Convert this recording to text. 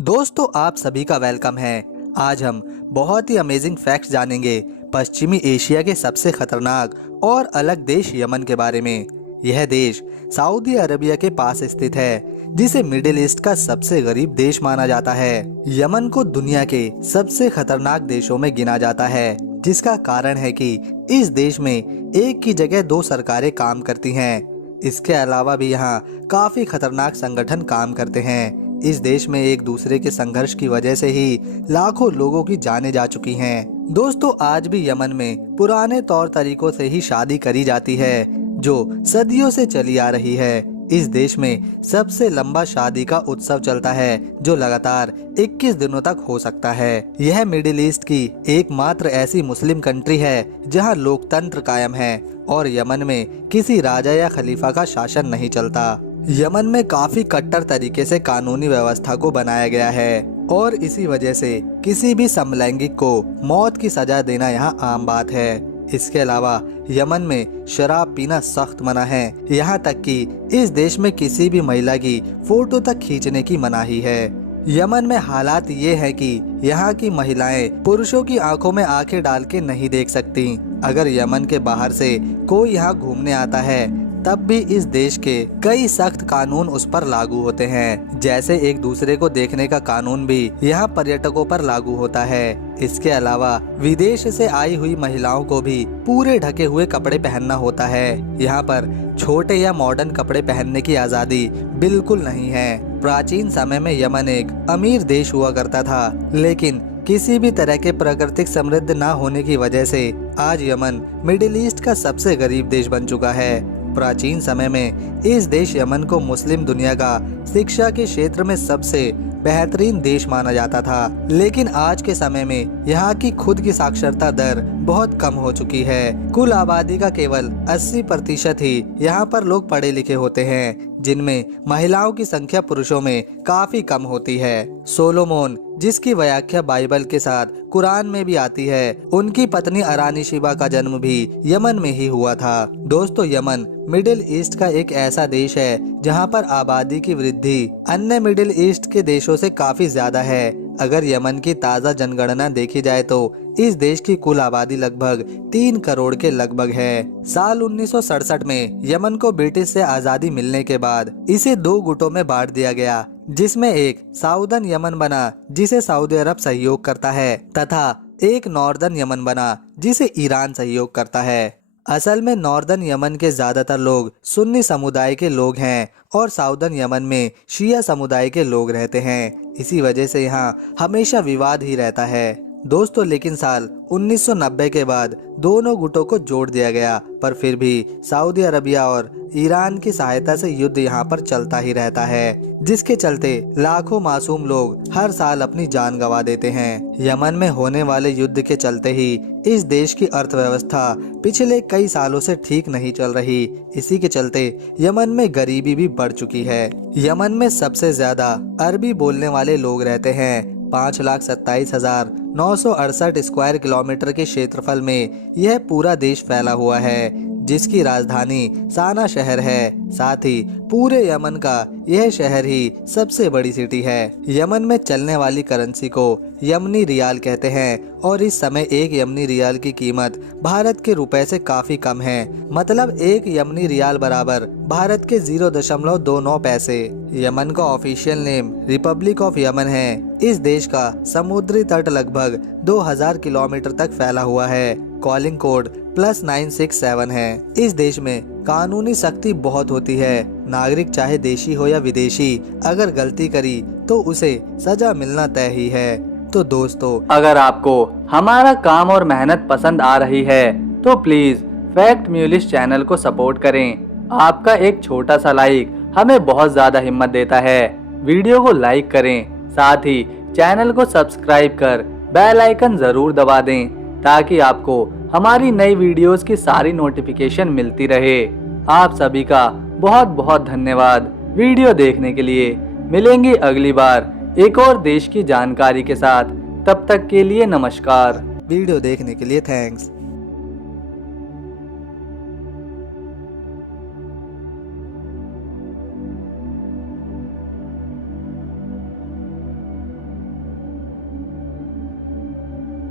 दोस्तों आप सभी का वेलकम है। आज हम बहुत ही अमेजिंग फैक्ट्स जानेंगे पश्चिमी एशिया के सबसे खतरनाक और अलग देश यमन के बारे में। यह देश सऊदी अरबिया के पास स्थित है, जिसे मिडिल ईस्ट का सबसे गरीब देश माना जाता है। यमन को दुनिया के सबसे खतरनाक देशों में गिना जाता है, जिसका कारण है कि इस देश में एक की जगह दो सरकारें काम करती हैं। इसके अलावा भी यहाँ काफी खतरनाक संगठन काम करते हैं। इस देश में एक दूसरे के संघर्ष की वजह से ही लाखों लोगों की जानें जा चुकी हैं। दोस्तों आज भी यमन में पुराने तौर तरीकों से ही शादी करी जाती है, जो सदियों से चली आ रही है। इस देश में सबसे लंबा शादी का उत्सव चलता है, जो लगातार 21 दिनों तक हो सकता है। यह मिडिल ईस्ट की एकमात्र ऐसी मुस्लिम कंट्री है जहां लोकतंत्र कायम है और यमन में किसी राजा या खलीफा का शासन नहीं चलता। यमन में काफी कट्टर तरीके से कानूनी व्यवस्था को बनाया गया है और इसी वजह से किसी भी समलैंगिक को मौत की सजा देना यहाँ आम बात है। इसके अलावा यमन में शराब पीना सख्त मना है, यहाँ तक कि इस देश में किसी भी महिला की फोटो तक खींचने की मनाही है। यमन में हालात ये है कि यहाँ की महिलाएं पुरुषों की आंखों में आंखें डाल के नहीं देख सकती। अगर यमन के बाहर से कोई यहाँ घूमने आता है तब भी इस देश के कई सख्त कानून उस पर लागू होते हैं। जैसे एक दूसरे को देखने का कानून भी यहाँ पर्यटकों पर लागू होता है। इसके अलावा विदेश से आई हुई महिलाओं को भी पूरे ढके हुए कपड़े पहनना होता है। यहाँ पर छोटे या मॉडर्न कपड़े पहनने की आज़ादी बिल्कुल नहीं है। प्राचीन समय में यमन एक अमीर देश हुआ करता था, लेकिन किसी भी तरह के प्राकृतिक समृद्ध न होने की वजह से आज यमन मिडिल ईस्ट का सबसे गरीब देश बन चुका है। प्राचीन समय में इस देश यमन को मुस्लिम दुनिया का शिक्षा के क्षेत्र में सबसे बेहतरीन देश माना जाता था, लेकिन आज के समय में यहाँ की खुद की साक्षरता दर बहुत कम हो चुकी है। कुल आबादी का केवल 80% ही यहाँ पर लोग पढ़े लिखे होते हैं, जिनमें महिलाओं की संख्या पुरुषों में काफी कम होती है। सोलोमोन, जिसकी व्याख्या बाइबल के साथ कुरान में भी आती है, उनकी पत्नी अरानी शिबा का जन्म भी यमन में ही हुआ था। दोस्तों यमन मिडिल ईस्ट का एक ऐसा देश है जहां पर आबादी की वृद्धि अन्य मिडिल ईस्ट के देशों से काफी ज्यादा है। अगर यमन की ताज़ा जनगणना देखी जाए तो इस देश की कुल आबादी लगभग 3 करोड़ के लगभग है। साल 1967 में यमन को ब्रिटिश से आजादी मिलने के बाद इसे 2 गुटों में बांट दिया गया, जिसमें एक साउदर्न यमन बना जिसे सऊदी अरब सहयोग करता है तथा एक नॉर्दर्न यमन बना जिसे ईरान सहयोग करता है। असल में नॉर्दर्न यमन के ज्यादातर लोग सुन्नी समुदाय के लोग हैं और साउदर्न यमन में शिया समुदाय के लोग रहते हैं। इसी वजह से यहाँ हमेशा विवाद ही रहता है। दोस्तों लेकिन साल 1990 के बाद दोनों गुटों को जोड़ दिया गया, पर फिर भी सऊदी अरबिया और ईरान की सहायता से युद्ध यहाँ पर चलता ही रहता है, जिसके चलते लाखों मासूम लोग हर साल अपनी जान गंवा देते हैं। यमन में होने वाले युद्ध के चलते ही इस देश की अर्थव्यवस्था पिछले कई सालों से ठीक नहीं चल रही। इसी के चलते यमन में गरीबी भी बढ़ चुकी है। यमन में सबसे ज्यादा अरबी बोलने वाले लोग रहते हैं। 5,27,968 स्क्वायर किलोमीटर के क्षेत्रफल में यह पूरा देश फैला हुआ है, जिसकी राजधानी साना शहर है। साथ ही पूरे यमन का यह शहर ही सबसे बड़ी सिटी है। यमन में चलने वाली करेंसी को यमनी रियाल कहते हैं और इस समय एक यमनी रियाल की कीमत भारत के रुपए से काफी कम है। मतलब एक यमनी रियाल बराबर भारत के 0.29 पैसे। यमन का official name Republic of Yemen है। इस देश का समुद्री तट लगभग 2000 किलोमीटर तक फैला हुआ है। कॉलिंग कोड +967 है। इस देश में कानूनी सख्ती बहुत होती है। नागरिक चाहे देशी हो या विदेशी, अगर गलती करी तो उसे सजा मिलना तय ही है। तो दोस्तों अगर आपको हमारा काम और मेहनत पसंद आ रही है तो प्लीज फैक्ट म्यूलिश चैनल को सपोर्ट करें। आपका एक छोटा सा लाइक हमें बहुत ज्यादा हिम्मत देता है। वीडियो को लाइक करें, साथ ही चैनल को सब्सक्राइब कर बेल आइकन जरूर दबा दें ताकि आपको हमारी नई वीडियोस की सारी नोटिफिकेशन मिलती रहे। आप सभी का बहुत बहुत धन्यवाद वीडियो देखने के लिए। मिलेंगे अगली बार एक और देश की जानकारी के साथ। तब तक के लिए नमस्कार। वीडियो देखने के लिए थैंक्स।